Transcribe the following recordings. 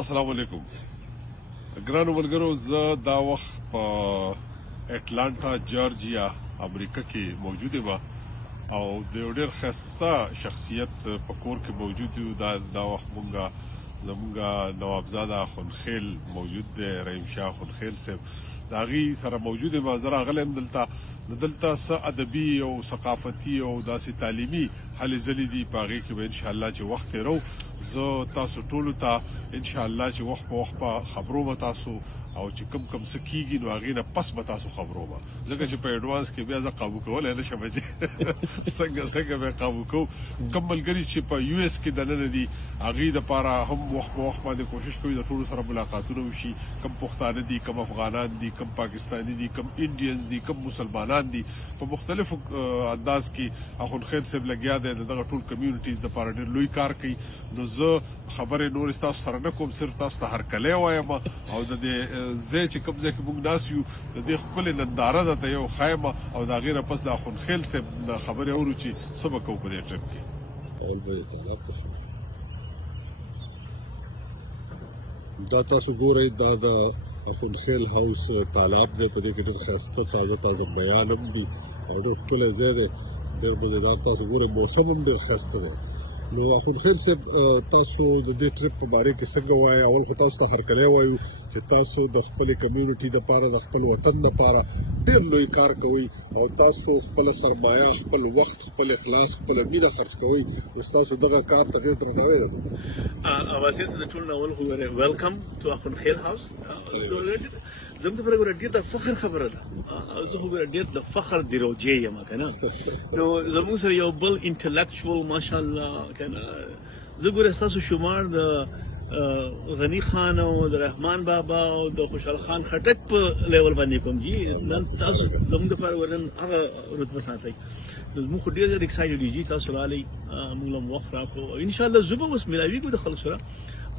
السلام علیکم ګرانو ملګرو زه دا وخت په اټلانټا جورجیا امریکا کې موجود یم او د یو ډېر ښایسته شخصیت په کور کې موجود یو دا وخت زمونږ نوابزاده خونخیل موجود دی رحیم شاه خونخیل صاحب د هغې سره موجود یم زه راغلی یم دلته څه ادبي او ثقافتي او داسې تعلیمي هلې ځلې دي په هغې کې به انشاءالله چې وخت تېرو زه تاسو ټولو ته انشاءالله چې وخت په وخت به خبرو به تاسو او چې کم څه کېږي نو هغې نه پس به تاسو خبرو به ځکه چې په ایډوانس کې بیا زه قابو کولی نه شم چې څنګه به قابو کوو کم ملګري چې په یو اس کې دننه دي هغې دپاره هم وخت په وخت باندې کوشش کوي د ټولو سره ملاقاتونه وشي کم پښتانه دي کم افغانان دي کم پاکستاني دي کم انډینز دي کم مسلمانان دي په مختلفو انداز کې اخوندخیل صاحب لګیا دی د دغه ټول کمیونټیز دپاره ډېر لوی کار کوي نو زه خبرې نورې ستاسو سره نه کوم صرف تاسو ته هرکلی وایم او د دې ځای چې کوم ځای کې موږ ناست یو د دې ښکلې ننداره ده ته یو ښایم او د هغې نه پس د اخوندخیل صاحب د خبرې اورو چې څه به کوو په دې ټرپ کې دا تاسو ګورئ دا د اخوندخیل هاوس تالاب دی په دې کې ډېر ښایسته تازه بیان هم دي او ډېر ښکلی ځای دی ډېر مزېدار تاسو ګورئ موسم هم ډېر ښایسته دی نو اخوندخیل صاحب تاسو د دې ټرپ په باره کې څنګه وایي اول خو تاسو ته هرکلی وایو چې تاسو د خپلې کمیونټي دپاره د خپل وطن دپاره ډېر لوی کار کوئ او تاسو خپله سرمایه خپل وخت خپل اخلاص خپله مینه خرڅ کوئ نو ستاسو دغه کار ته ډېر درناوی ده اوازې د ټول اول خو ویلکم ټو اخوندخیل هاوس زموږ لپاره ګوره ډېر د فخر خبره ده زه خو ګوره ډېر د فخر د روجې یم که نه نو زموږ سره یو بل انټلیکچوال ماشاءالله که نه زه ګوره ستاسو شمار د غني خان او د رحمان بابا او د خوشحال خان خټک په لیول باندې کوم جی نن تاسو زموږ لپاره ورنن هغه رتبه ساتئ نو موږ خو ډېر زیات اکسایټډ یو جي تاسو راغلئ موږ له وخت راکړو او انشاءالله زه به اوس میلاویږو د خلکو سره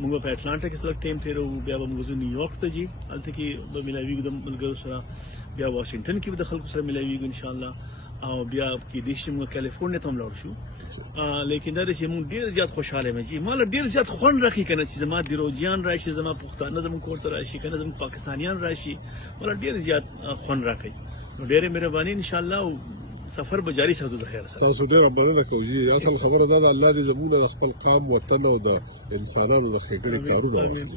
موږ په اټلانټا کې سلک ټایم تیرو بیا به موږ ځو نیویارک ته ځي هلته کې به میلاویږو د ملګرو سره بیا واشنګټن کې به د خلکو سره میلاویږو انشاءالله او بیا کېدای شي موږ کالیفورنیا ته هم لاړ شو لیکن دا دی چې موږ ډېر زیات خوشحاله یم چې ما له ډېر زیات خوند راکړي که نه چې زما دیروجیان راشي زما پښتانه زموږ کور ته راشي که نه زموږ پاکستانیان راشي ما له ډېر زیات خوند راکوي نو ډېرې مهرباني انشاءالله سفر به جاري ساتو د خیر سره تاسو ډېره مننه کوو جي اصل خبره دا ده الله دې زموږ د خپل قام وطن او د انسانانو د ښېګڼې کارونه امين